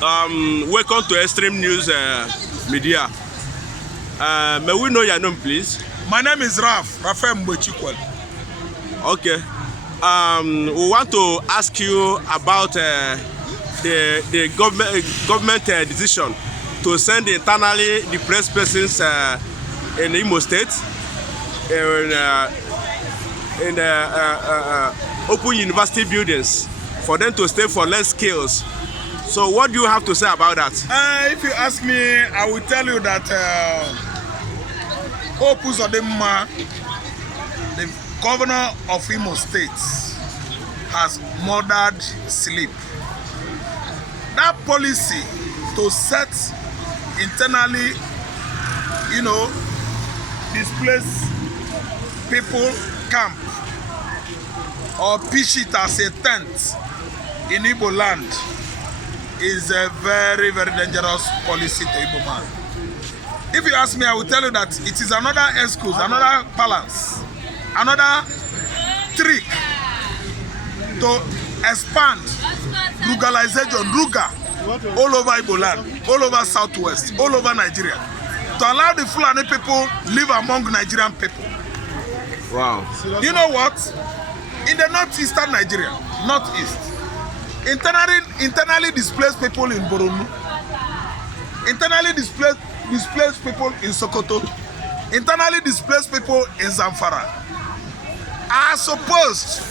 Welcome to Extreme News Media. May we know your name, please? My name is Rafael Mbochikwa. Okay. We want to ask you about the government decision to send internally displaced persons in Imo State in open university buildings for them to stay for less skills. So what do you have to say about that? If you ask me, I will tell you that OZODIMGBA, the governor of Imo State, has murdered sleep. That policy to set internally, displaced people camp or pitch it as a tent in Igbo land is a very, very dangerous policy to Igbo man. If you ask me, I will tell you that it is another excuse, another balance, another trick to expand ruralization, all over Igbo land, all over Southwest, all over Nigeria, to allow the Fulani people live among Nigerian people. Wow. You know what? In the northeastern Nigeria, northeast, internally displaced people in Borno, internally displaced people in Sokoto, internally displaced people in Zamfara are supposed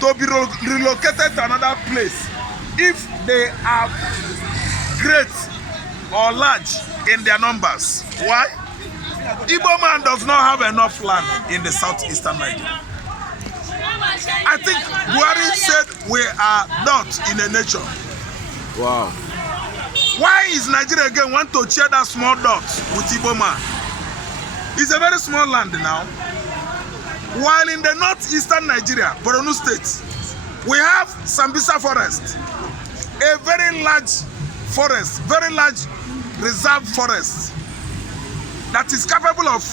to be relocated to another place if they are great or large in their numbers. Why? Igbo man does not have enough land in the southeastern Nigeria. I think Buhari said we are not in a nation. Wow. Why is Nigeria again want to share that small dot with Igbo man? It's a very small land now. While in the northeastern Nigeria, Borno State, we have Sambisa Forest, a very large forest, very large reserve forest that is capable of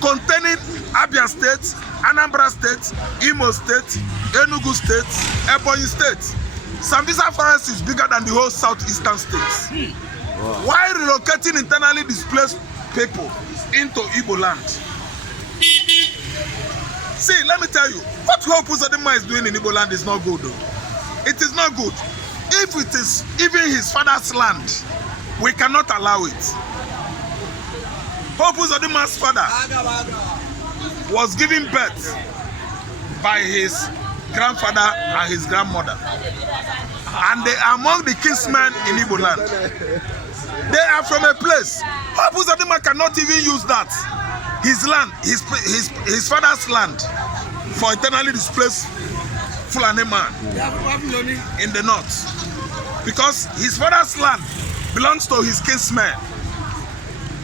containing Abia State, Anambra State, Imo State, Enugu State, Ebonyi State. Sambisa Forest is bigger than the whole southeastern states. Wow. Why relocating internally displaced people into Igbo land? See, let me tell you, what OZODIMGBA is doing in Igbo land is not good though. It is not good. If it is even his father's land, we cannot allow it. OZODIMGBA's father was given birth by his grandfather and his grandmother, and they are among the kinsmen in Igbo land. They are from a place. OZODIMGBA cannot even use that, his land, his father's land, for internally displaced Fulani man in the north, because his father's land belongs to his kinsmen.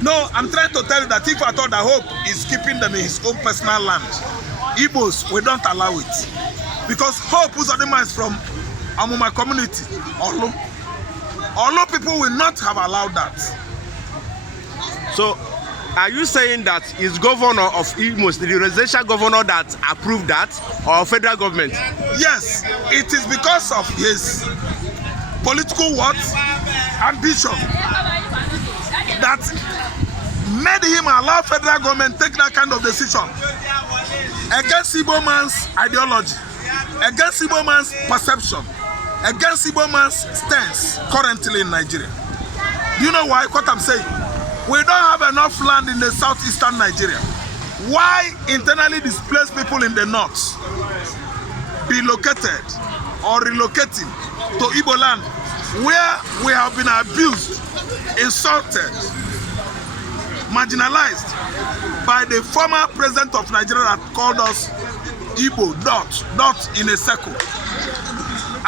No, I'm trying to tell you that if I thought that Hope is keeping them in his own personal land, Igbos, we don't allow it. Because Hope OZODIMGBA is from Amuma community, Olo. Olo people will not have allowed that. So, are you saying that it's governor of Imo, the residential governor that approved that, or federal government? Yes, it is because of his political ambition that made him allow federal government take that kind of decision against Igbo man's ideology, against Igbo man's perception, against Igbo man's stance currently in Nigeria. Do you know why? What I'm saying? We don't have enough land in the southeastern Nigeria. Why internally displaced people in the north be located or relocating to Igbo land where we have been abused, insulted, marginalized by the former president of Nigeria that called us Igbo dot in a circle?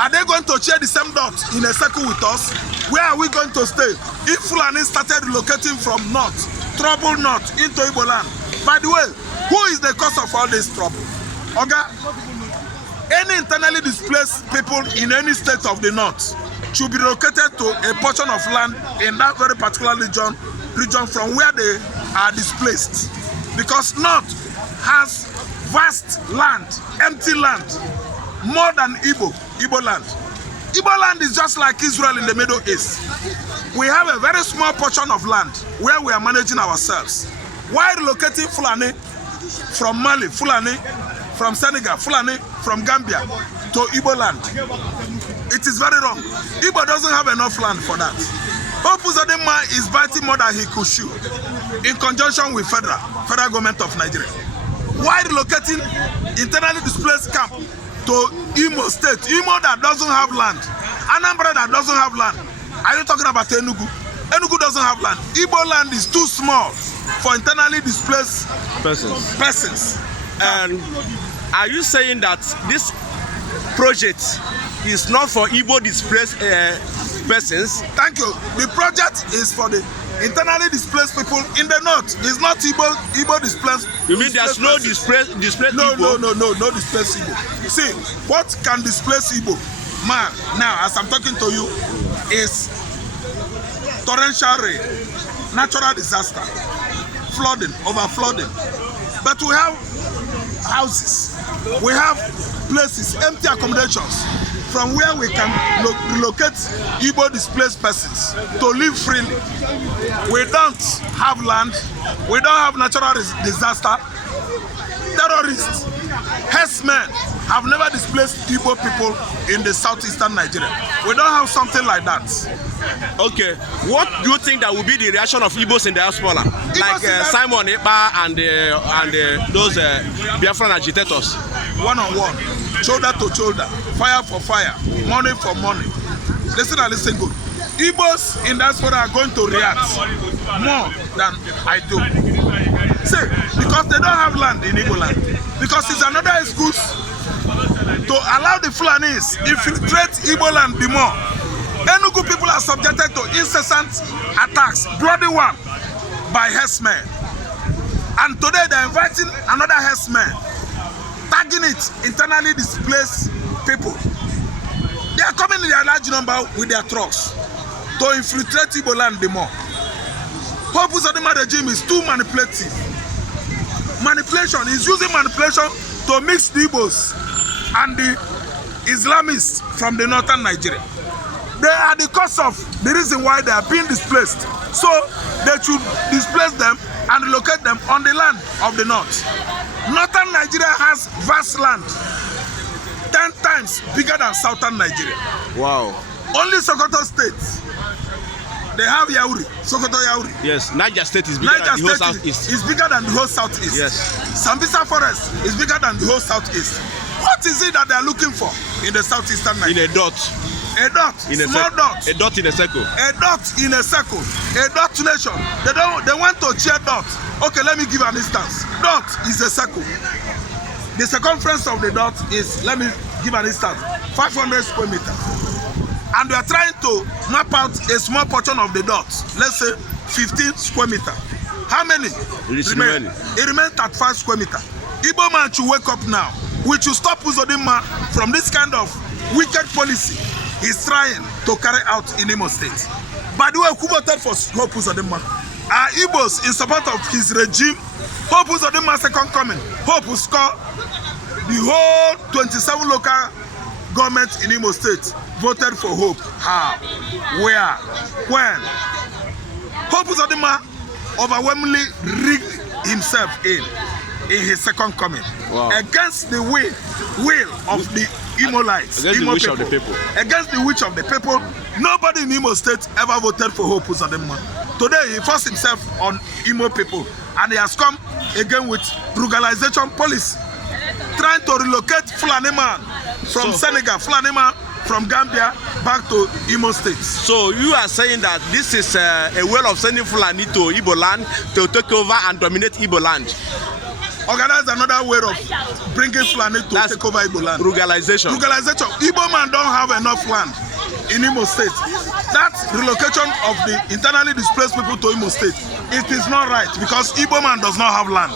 Are they going to share the same dot in a circle with us? Where are we going to stay? If Fulani started relocating from north, trouble north, into Igbo land. By the way, who is the cause of all this trouble? Okay? Any internally displaced people in any state of the north should be relocated to a portion of land in that very particular region from where they are displaced. Because north has vast land, empty land, more than Igbo land. Igbo land is just like Israel in the Middle East. We have a very small portion of land where we are managing ourselves. Why relocating Fulani from Mali, Fulani from Senegal, Fulani from Gambia to Igbo land? It is very wrong. Igbo doesn't have enough land for that. OZODIMGBA is biting more than he could chew in conjunction with federal government of Nigeria. Why relocating internally displaced camp to Imo State? Imo that doesn't have land. Anambra that doesn't have land. Are you talking about Enugu? Enugu doesn't have land. Igbo land is too small for internally displaced persons. And are you saying that this project is not for Igbo displaced persons? Thank you. The project is for the internally displaced people in the north. It's not Igbo displaced. You mean there's no displaced Igbo? No displaced Igbo. See, what can displace Igbo? Man, now as I'm talking to you, is torrential rain, natural disaster, flooding, overflooding. But we have houses, we have places, empty accommodations from where we can relocate Igbo displaced persons to live freely. We don't have land, we don't have natural disaster. Terrorists, herdsmen have never displaced Igbo people in the southeastern Nigeria. We don't have something like that. Okay, what do you think that will be the reaction of Igbos in the diaspora? Like Simon Ekpa and those Biafran agitators? One-on-one, shoulder to shoulder, fire for fire, money for money. Listen and listen good. Igbos in diaspora are going to react more than I do. See, because they don't have land in Igbo land. Because it's another excuse to allow the Fulanis infiltrate Igbo land the more. Enugu people are subjected to incessant attacks, bloody one, by herdsmen. And today they're inviting another herdsman, tagging it internally displaced people. They are coming in their large number with their trucks to infiltrate Igbo land the more. OZODIMGBA regime is too manipulative. Manipulation is using manipulation to mix the Igbos and the Islamists from the northern Nigeria. They are the cause of the reason why they are being displaced. So they should displace them and relocate them on the land of the north. Northern Nigeria has vast land, 10 times bigger than southern Nigeria. Wow. Only Sokoto State, they have Yauri, Sokoto Yauri. Yes, Niger State is bigger than the whole southeast. Is bigger than the whole southeast. Yes. Sambisa Forest is bigger than the whole southeast. What is it that they are looking for in the southeastern Nigeria? In a dot. A dot, in a small dot. A dot in a circle. A dot in a circle. A dot nation. They want to cheer dot. Okay, let me give an instance. Dot is a circle. The circumference of the dot is, let me give an instance, 500 square meters. And we are trying to map out a small portion of the dot. Let's say 15 square meters. How many? It remain? It remains 35 square meters. Igbo man should wake up now. We should stop OZODIMGBA from this kind of wicked policy he's trying to carry out in Imo State. By the way, who voted for OZODIMGBA? Are Igbos in support of his regime? Hope OZODIMGBA second coming. Hope will score the whole 27 local government in Imo State voted for Hope. How? Where? When? Hope OZODIMGBA overwhelmingly rigged himself in his second coming. Wow. Against the will of the Imolites, against Imo the wish people. Of the people. Against the wish of the people. Nobody in Imo State ever voted for Hope OZODIMGBA. Today he forced himself on Imo people, and he has come again with brutalization policy, trying to relocate Fulani man from Senegal, Fulani man from Gambia back to Imo State. So you are saying that this is a way of sending Fulani to Igbo land to take over and dominate Igbo land. Organize another way of bringing Fulani to take over Igbo land. Ruralization. Ruralization. Igbo man don't have enough land in Imo State. That relocation of the internally displaced people to Imo State, it is not right because Igbo man does not have land.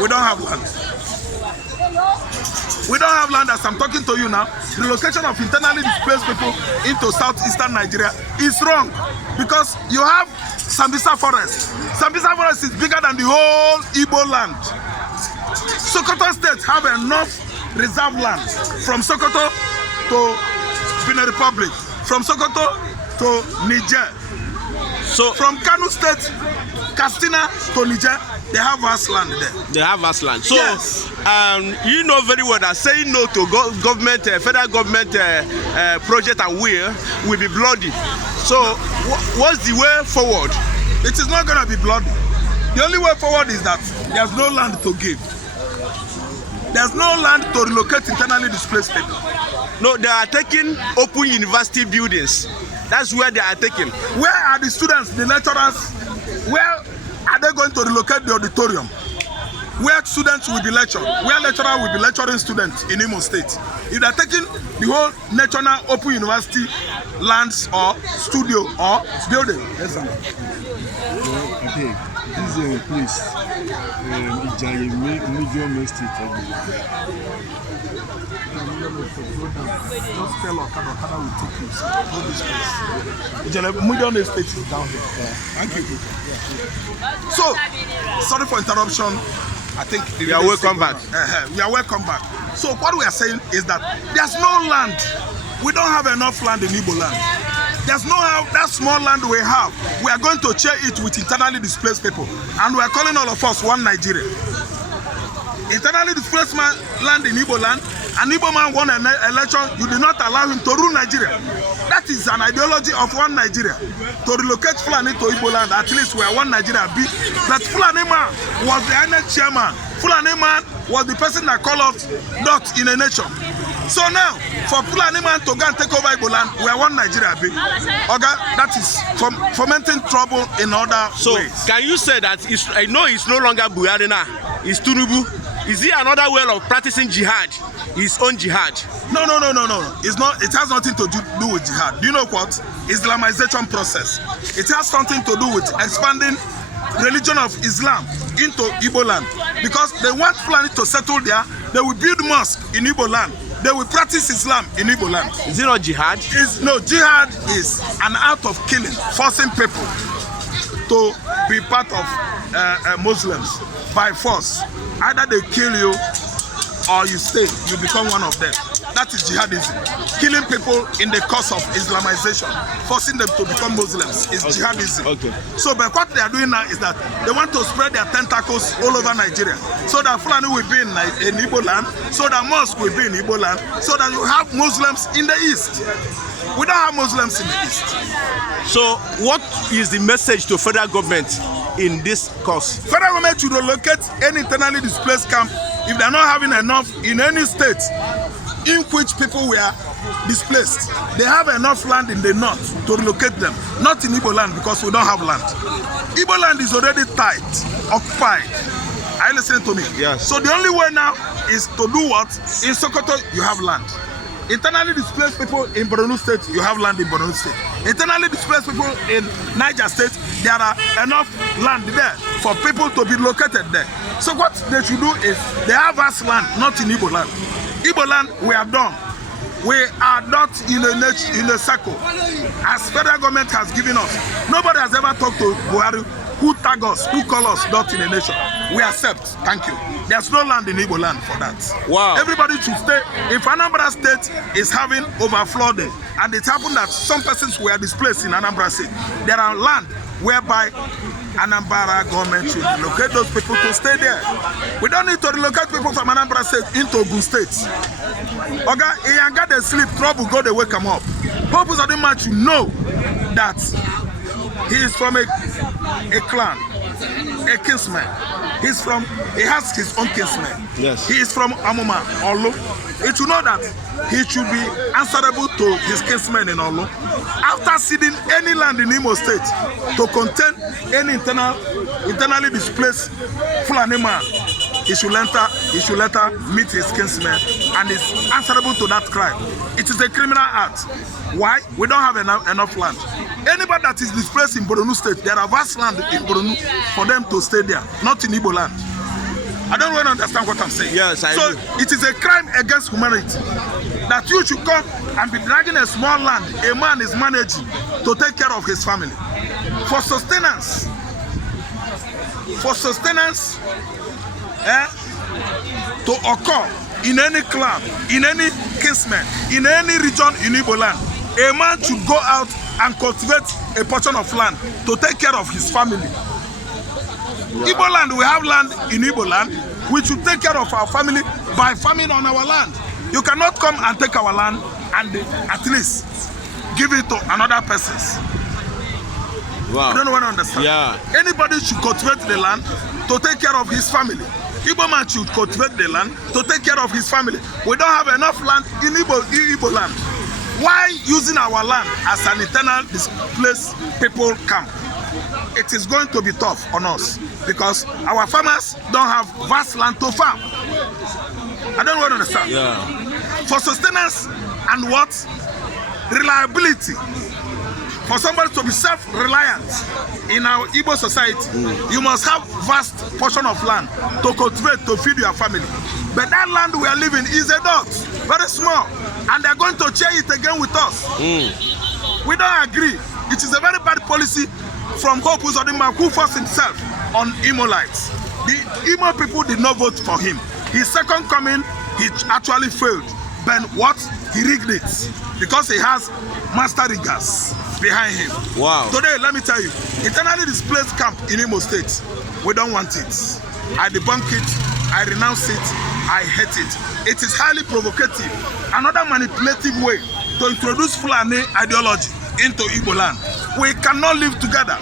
We don't have land. We don't have land as I'm talking to you now. Relocation of internally displaced people into southeastern Nigeria is wrong because you have Sambisa Forest. Sambisa Forest is bigger than the whole Igbo land. Sokoto State have enough reserve land from Sokoto to Benin Republic, from Sokoto to Niger. So from Kano State, Katsina to Niger, they have vast land there. They have vast land. So yes. You know very well that saying no to government, federal government project and will be bloody. So what's the way forward? It is not going to be bloody. The only way forward is that there's no land to give. There's no land to relocate internally displaced people. No, they are taking open university buildings. That's where they are taking. Where are the students, the lecturers? Where are they going to relocate the auditorium? Where students will be lectured? Where lecturers will be lecturing students in Imo State? If they are taking the whole national open university lands or studio or building. Yes, sir. Okay, this is a place, it's a medium estate. Just tell Okada will take you to this place. The medium estate is down here. Thank you. So, sorry for interruption. I think we are welcome back. We are welcome back. So what we are saying is that there's no land. We don't have enough land in Igbo land. There's no that small land we have. We are going to share it with internally displaced people, and we are calling all of us one Nigeria. Internally displaced land in Igbo land. An Igbo man won an election. You did not allow him to rule Nigeria. That is an ideology of one Nigeria. To relocate Fulani to Igbo land, at least we are one Nigeria. But Fulani man was the INEC chairman. Fulani man was the person that called us not in a nation. So now, for Fulani man to go and take over Igbo land, we are one Nigeria. Okay, that is fomenting trouble in other ways. So, can you say that I know it's no longer Buhari now, it's Tinubu? Is he another way of practicing jihad? His own jihad? No. It's not. It has nothing to do with jihad. Do you know what? Islamization process. It has something to do with expanding religion of Islam into Igbo land. Because they want Fulani to settle there. They will build mosque in Igbo land. They will practice Islam in Igbo land. Is it not jihad? No, jihad is an art of killing, forcing people to be part of Muslims by force. Either they kill you or you stay, you become one of them. That is jihadism. Killing people in the cause of Islamization, forcing them to become Muslims is jihadism. Okay. So but what they are doing now is that they want to spread their tentacles all over Nigeria. So that Fulani will be in Igbo land, so that mosque will be in Igbo land, so that you have Muslims in the east. We don't have Muslims in the east. So what is the message to federal government in this cause? Federal government should relocate any internally displaced camp if they are not having enough in any state in which people were displaced. They have enough land in the north to relocate them, not in Igbo land because we don't have land. Igbo land is already tight, occupied. Are you listening to me? Yes. So the only way now is to do what? In Sokoto, you have land. Internally displaced people in Borno State, you have land in Borno State. Internally displaced people in Niger State, there are enough land there for people to be located there. So what they should do is, they have vast land, not in Igbo land. Igbo land, we are done. We are not in a circle, as federal government has given us. Nobody has ever talked to Buhari, who tag us, who call us not in a nation. We accept, thank you. There's no land in Igbo land for that. Wow. Everybody should stay. If Anambra State is having overflooding, and it happened that some persons were displaced in Anambra State, there are land whereby Anambra government should relocate those people to stay there. We don't need to relocate people from Anambra State into Ogun State. Okay, he ain't got the sleep, trouble, go, they wake him up. Purpose of the man should know that he is from a clan, a kinsman. He has his own kinsman. Yes. He is from Amuma, Olu. He should know that he should be answerable to his kinsmen in Olu. After ceding any land in Imo State to contain any internally displaced Fulani man, he should later meet his kinsmen and is answerable to that crime. It is a criminal act. Why? We don't have enough land. Anybody that is displaced in Borno State, there are vast land in Borno for them to stay there, not in Igbo land. I don't really understand what I'm saying. Yes, I do. It is a crime against humanity that you should come and be dragging a small land a man is managing to take care of his family. For sustenance. To occur, in any clan, in any kinsman, in any region in Igbo land, a man should go out and cultivate a portion of land to take care of his family. Igbo land, we have land in Igbo land. We should take care of our family by farming on our land. You cannot come and take our land and at least give it to another person's. Wow. I don't know what I understand. Yeah. Anybody should cultivate the land to take care of his family. Igbo man should cultivate the land to take care of his family. We don't have enough land in Igbo land. Why using our land as an eternal displaced people camp? It is going to be tough on us because our farmers don't have vast land to farm. I don't want to understand. Yeah. For sustenance and what? Reliability. For somebody to be self-reliant in our Igbo society, you must have vast portion of land to cultivate to feed your family. But that land we are living is a dot, very small, and they're going to share it again with us. We don't agree. It is a very bad policy from OZODIMGBA, who forced himself on Imolites. The Imo people did not vote for him. His second coming, he actually failed. But what? He rigged it because he has master riggers behind him. Wow. Today, let me tell you, internally displaced camp in Imo State, we don't want it. I debunk it, I renounce it, I hate it. It is highly provocative. Another manipulative way to introduce FULANI ideology into Igbo land. We cannot live together.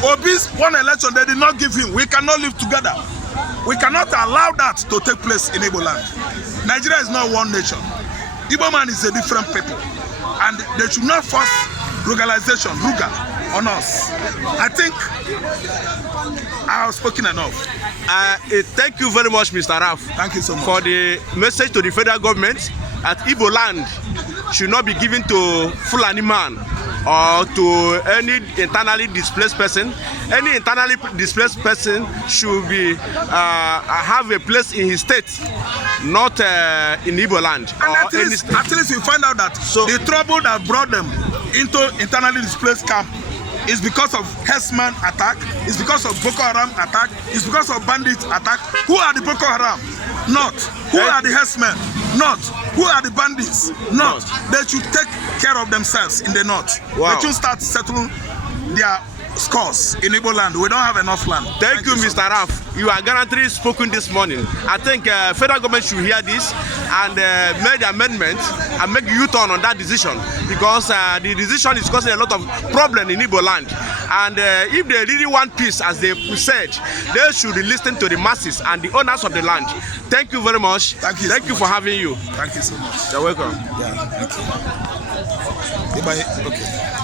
Obi's one election, they did not give him. We cannot live together. We cannot allow that to take place in Igbo land. Nigeria is not one nation. Igbo man is a different people. And they should not force ruralization, ruga, on us. I think I have spoken enough. Thank you very much, Mr. Raf. Thank you so much. For the message to the federal government that Igbo land should not be given to Fulani man or to any internally displaced person. Any internally displaced person should be have a place in his state, not in Igbo land. And at least we find out that the trouble that brought them into internally displaced camp is because of herdsman attack, is because of Boko Haram attack, is because of bandits attack. Who are the Boko Haram? Not. Who are the herdsmen? Not. Who are the bandits? Not. They should take care of themselves in the north. Wow. They should start settling their scores in Igbo land. We don't have enough land. Thank you, Mr. Raf. You are guaranteed spoken this morning. I think federal government should hear this and make the amendment and make U-turn on that decision, because the decision is causing a lot of problem in Igbo land. And if they really want peace, as they said, they should listen to the masses and the owners of the land. Thank you very much. Thank you. Thank you for having you. Thank you so much. You're welcome. Yeah, thank you. Goodbye. Okay.